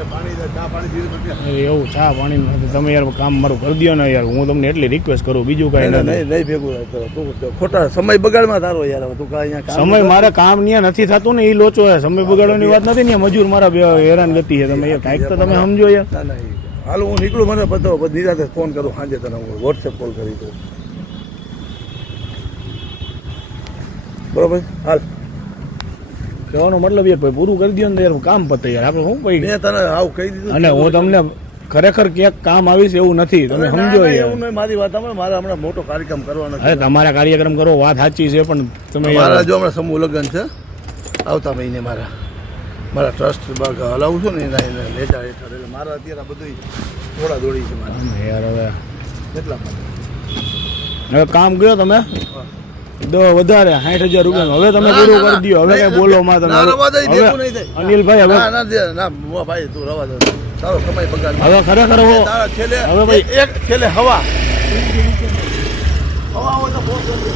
એવું ચા પાણી તમે યાર કામ મારું કરી દો ને યાર, હું તમને એટલી રિક્વેસ્ટ કરું, બીજું કાંઈ નહીં ભેગું ખોટા સમય બગાડમાં તારો યાર. તું સમય મારે કામ ત્યાં નથી થતું ને, એ લોચો છે. સમય બગાડવાની વાત નથી ને, મજૂર મારા હેરાન ગતિ છે. તમે કાંઈક તો તમે સમજો યાર. હાલ હું નીકળું, મને બતાવો, નિરાતે ફોન કરું સાંજે તને, હું વોટ્સએપ કોલ કરી દઉં. બરોબર હાલ. કહેવાનો મતલબ યાર ભાઈ પૂરું કરી દો ને યાર, કામ પતે યાર. આપણે શું ભાઈ મેં તને આવું કહી દીધું, અને હું તમને ખરેખર ક્યાંક કામ આવીશ એવું નથી, તમે સમજો યાર. એવું નહીં, મારી વાત સાંભળ, મારે હમણાં મોટો કાર્યક્રમ કરવાનો છે. અરે તમારા કાર્યક્રમ કરો, વાત સાચી છે, પણ તમે મારા જો હમણાં સમૂહ લગ્ન છે આવતા મહિને, મારા ટ્રસ્ટ હલાવું છું ને એના નેચા હેઠળ, એટલે મારા અત્યારે બધું થોડા દોડી છે મારા યાર. હવે એટલા માટે હવે કામ કર્યો તમે વધારે 60,000 રૂપિયા, હવે તમે પૂરું કરી દો. હવે કઈ બોલો માં તમે અનિલભાઈ. હવે ના ભાઈ તું રવા દે, તારો સમય બગાડ. હવે ખરેખર હવે ભાઈ એક છેલ્લે હવા હોય તો ફોન કરજો.